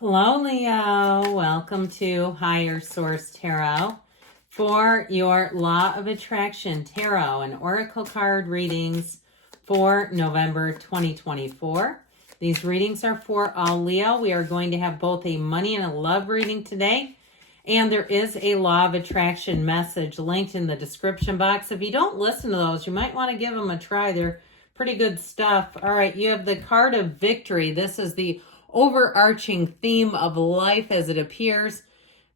Hello, Leo. Welcome to Higher Source Tarot for your Law of Attraction Tarot and Oracle card readings for November 2024. These readings are for all Leo. We are going to have both a money and a love reading today. And there is a Law of Attraction message linked in the description box. If you don't listen to those, you might want to give them a try. They're pretty good stuff. All right, you have the card of victory. This is the overarching theme of life as it appears.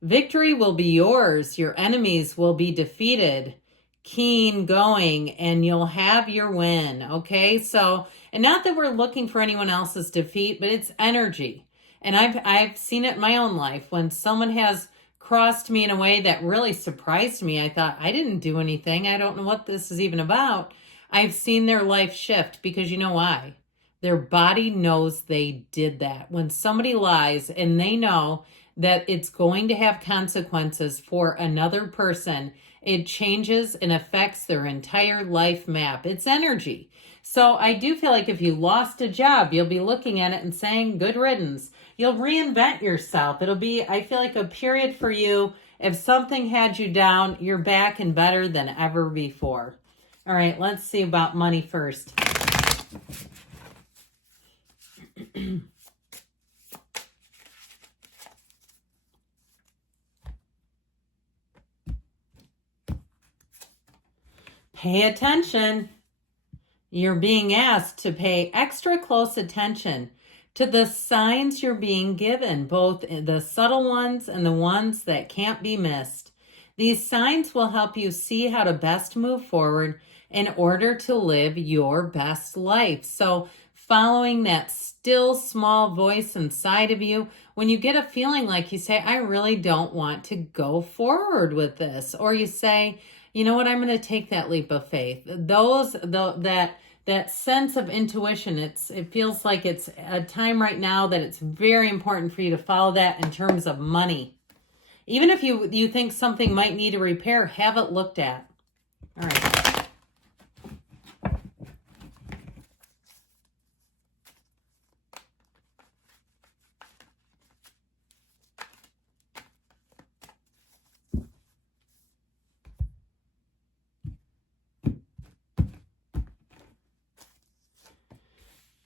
Victory will be yours. Your enemies will be defeated. Keen going, and you'll have your win. Okay, so, and not that we're looking for anyone else's defeat, but it's energy. And I've seen it in my own life. When someone has crossed me in a way that really surprised me, I thought, I didn't do anything. I don't know what this is even about. I've seen their life shift because you know why? Their body knows they did that. When somebody lies and they know that it's going to have consequences for another person, it changes and affects their entire life map. It's energy. So I do feel like if you lost a job, you'll be looking at it and saying, good riddance. You'll reinvent yourself. It'll be, I feel like, a period for you. If something had you down, you're back and better than ever before. All right, let's see about money first. Pay attention. You're being asked to pay extra close attention to the signs you're being given, both the subtle ones and the ones that can't be missed. These signs will help you see how to best move forward in order to live your best life. So following that still small voice inside of you, when you get a feeling like you say, I really don't want to go forward with this, or you say, you know what, I'm going to take that leap of faith. That sense of intuition, it feels like it's a time right now that it's very important for you to follow that in terms of money. Even if you think something might need a repair, have it looked at. All right.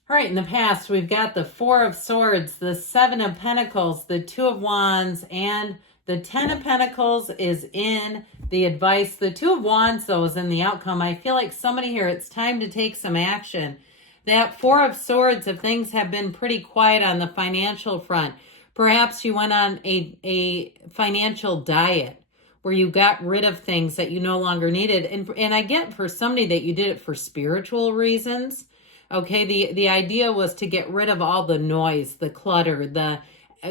All right, in the past, we've got the Four of Swords, the Seven of Pentacles, the Two of Wands, and the Ten of Pentacles is in the advice. The Two of Wands, though, is in the outcome. I feel like somebody here, it's time to take some action. That Four of Swords, if things have been pretty quiet on the financial front, perhaps you went on a financial diet where you got rid of things that you no longer needed. And I get for somebody that you did it for spiritual reasons. Okay, the idea was to get rid of all the noise, the clutter, the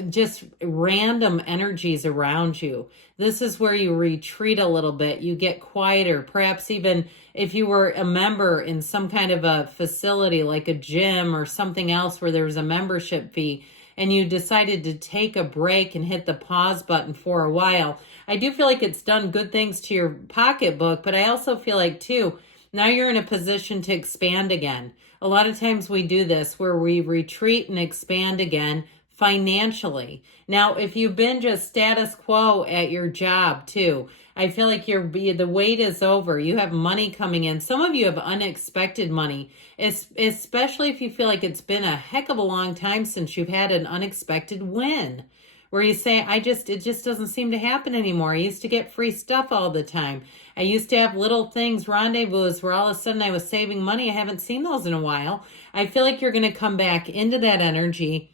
just random energies around you. This is where you retreat a little bit. You get quieter. Perhaps even if you were a member in some kind of a facility like a gym or something else where there was a membership fee and you decided to take a break and hit the pause button for a while. I do feel like it's done good things to your pocketbook, but I also feel like too, now you're in a position to expand again. A lot of times we do this where we retreat and expand again financially. Now, if you've been just status quo at your job too, I feel like the wait is over. You have money coming in. Some of you have unexpected money, especially if you feel like it's been a heck of a long time since you've had an unexpected win. Where you say, it just doesn't seem to happen anymore. I used to get free stuff all the time. I used to have little things, rendezvous, where all of a sudden I was saving money. I haven't seen those in a while. I feel like you're going to come back into that energy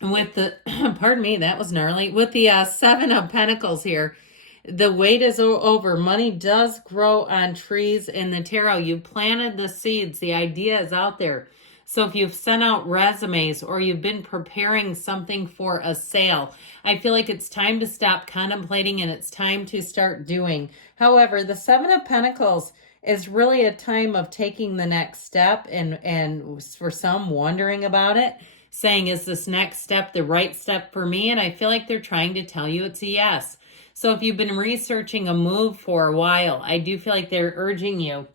with the, pardon me, that was gnarly, with the Seven of Pentacles here. The wait is over. Money does grow on trees in the tarot. You planted the seeds. The idea is out there. So if you've sent out resumes or you've been preparing something for a sale, I feel like it's time to stop contemplating and it's time to start doing. However, the Seven of Pentacles is really a time of taking the next step and for some wondering about it, saying, is this next step the right step for me? And I feel like they're trying to tell you it's a yes. So if you've been researching a move for a while, I do feel like they're urging you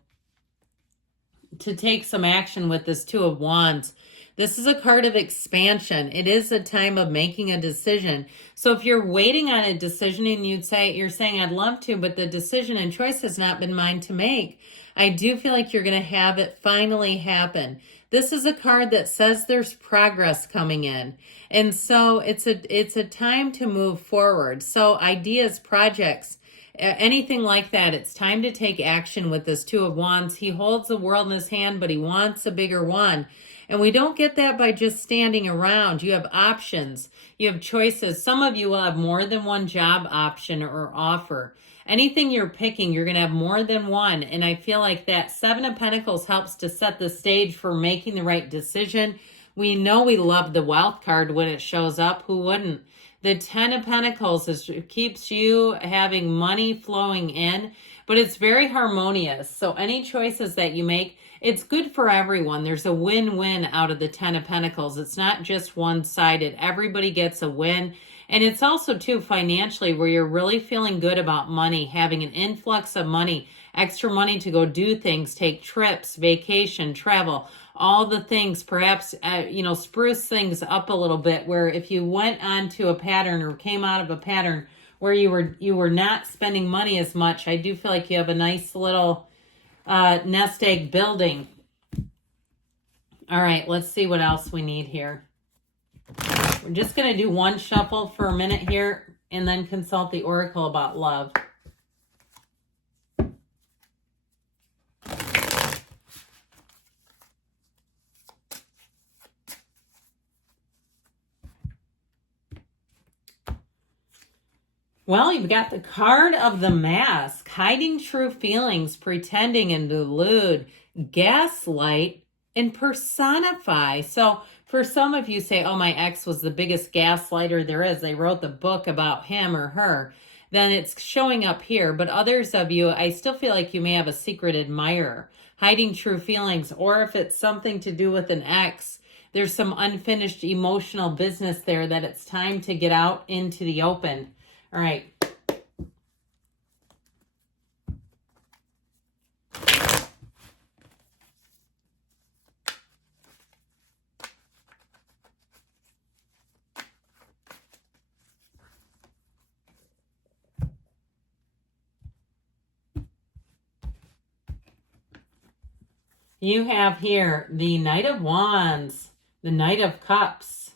to take some action with this Two of Wands. This is a card of expansion. It is a time of making a decision. So if you're waiting on a decision and you're saying, I'd love to, but the decision and choice has not been mine to make, I do feel like you're going to have it finally happen. This is a card that says there's progress coming in. And so it's a time to move forward. So ideas, projects, anything like that, it's time to take action with this Two of Wands. He holds the world in his hand, but he wants a bigger one. And we don't get that by just standing around. You have options. You have choices. Some of you will have more than one job option or offer. Anything you're picking, you're going to have more than one. And I feel like that Seven of Pentacles helps to set the stage for making the right decision. We know we love the Wealth card when it shows up. Who wouldn't? The Ten of Pentacles keeps you having money flowing in, but it's very harmonious. So any choices that you make, it's good for everyone. There's a win-win out of the Ten of Pentacles. It's not just one-sided. Everybody gets a win. And it's also, too, financially, where you're really feeling good about money, having an influx of money, extra money to go do things, take trips, vacation, travel, all the things, perhaps, spruce things up a little bit, where if you went onto a pattern or came out of a pattern where you were not spending money as much, I do feel like you have a nice little nest egg building. All right, let's see what else we need here. We're just going to do one shuffle for a minute here and then consult the oracle about love. Well, you've got the card of the Mask, hiding true feelings, pretending and delude, gaslight, and personify. So for some of you say, oh, my ex was the biggest gaslighter there is. They wrote the book about him or her. Then it's showing up here. But others of you, I still feel like you may have a secret admirer, hiding true feelings. Or if it's something to do with an ex, there's some unfinished emotional business there that it's time to get out into the open. All right. You have here the Knight of Wands, the Knight of Cups,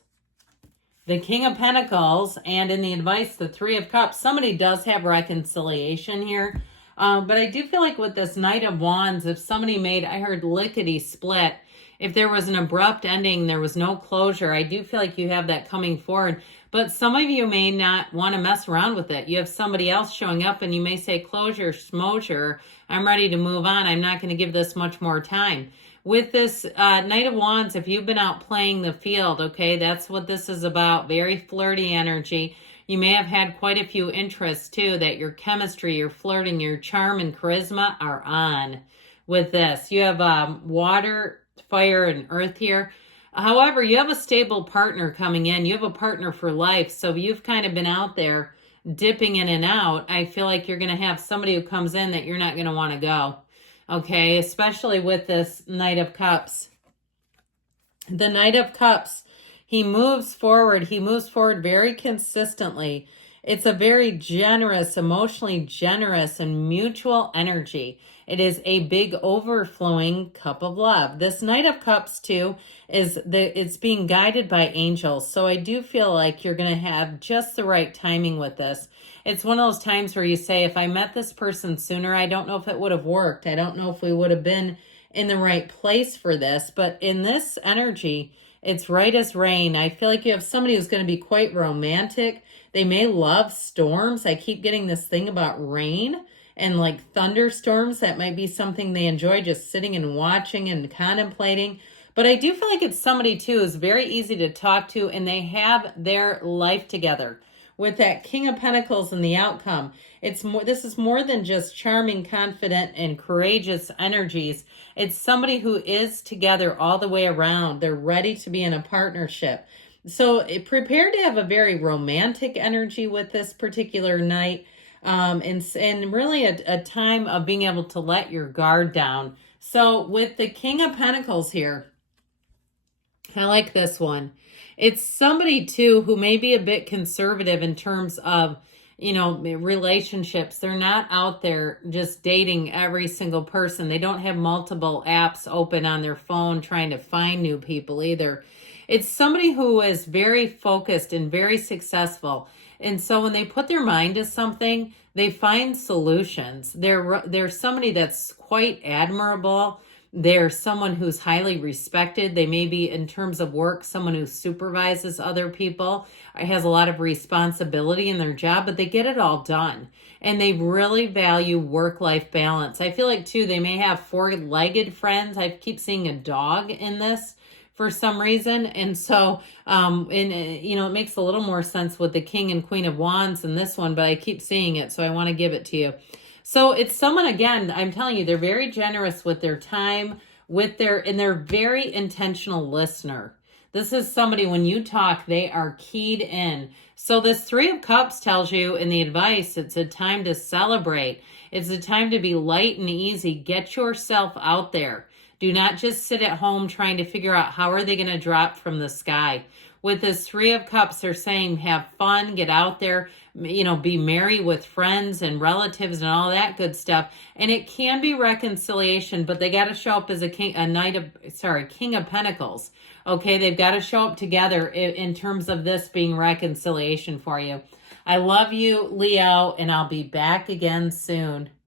the King of Pentacles, and in the advice, the Three of Cups. Somebody does have reconciliation here. But I do feel like with this Knight of Wands, if somebody I heard lickety split, if there was an abrupt ending, there was no closure, I do feel like you have that coming forward. But some of you may not want to mess around with it. You have somebody else showing up and you may say, closure, smosure, I'm ready to move on. I'm not going to give this much more time. With this Knight of Wands, if you've been out playing the field, okay, that's what this is about. Very flirty energy. You may have had quite a few interests, too, that your chemistry, your flirting, your charm, and charisma are on with this. You have water, fire, and earth here. However, you have a stable partner coming in. You have a partner for life. So you've kind of been out there dipping in and out. I feel like you're going to have somebody who comes in that you're not going to want to go. Okay, especially with this Knight of Cups. The Knight of Cups, he moves forward. He moves forward very consistently. It's a very generous, emotionally generous and mutual energy. It is a big overflowing cup of love. This Knight of Cups, too, it's being guided by angels. So I do feel like you're going to have just the right timing with this. It's one of those times where you say, if I met this person sooner, I don't know if it would have worked. I don't know if we would have been in the right place for this. But in this energy, it's right as rain. I feel like you have somebody who's going to be quite romantic. They may love storms. I keep getting this thing about rain and like thunderstorms. That might be something they enjoy, just sitting and watching and contemplating. But I do feel like it's somebody, too, who's very easy to talk to, and they have their life together. With that King of Pentacles and the outcome, this is more than just charming, confident, and courageous energies. It's somebody who is together all the way around. They're ready to be in a partnership. So prepare to have a very romantic energy with this particular night, and really a time of being able to let your guard down. So with the King of Pentacles here, I like this one. It's somebody too who may be a bit conservative in terms of, relationships. They're not out there just dating every single person. They don't have multiple apps open on their phone trying to find new people either. It's somebody who is very focused and very successful. And so when they put their mind to something, they find solutions. They're somebody that's quite admirable. They're someone who's highly respected. They may be, in terms of work, someone who supervises other people, has a lot of responsibility in their job, but they get it all done. And they really value work-life balance. I feel like, too, they may have four-legged friends. I keep seeing a dog in this for some reason. And so, it makes a little more sense with the King and Queen of Wands in this one, but I keep seeing it, so I want to give it to you. So it's someone, again, I'm telling you, they're very generous with their time, and they're very intentional listener. This is somebody, when you talk, they are keyed in. So this Three of Cups tells you in the advice, it's a time to celebrate. It's a time to be light and easy. Get yourself out there. Do not just sit at home trying to figure out how are they going to drop from the sky. With this Three of Cups, they're saying have fun, get out there, be merry with friends and relatives and all that good stuff. And it can be reconciliation, but they got to show up as King of Pentacles. Okay, they've got to show up together in terms of this being reconciliation for you. I love you, Leo, and I'll be back again soon.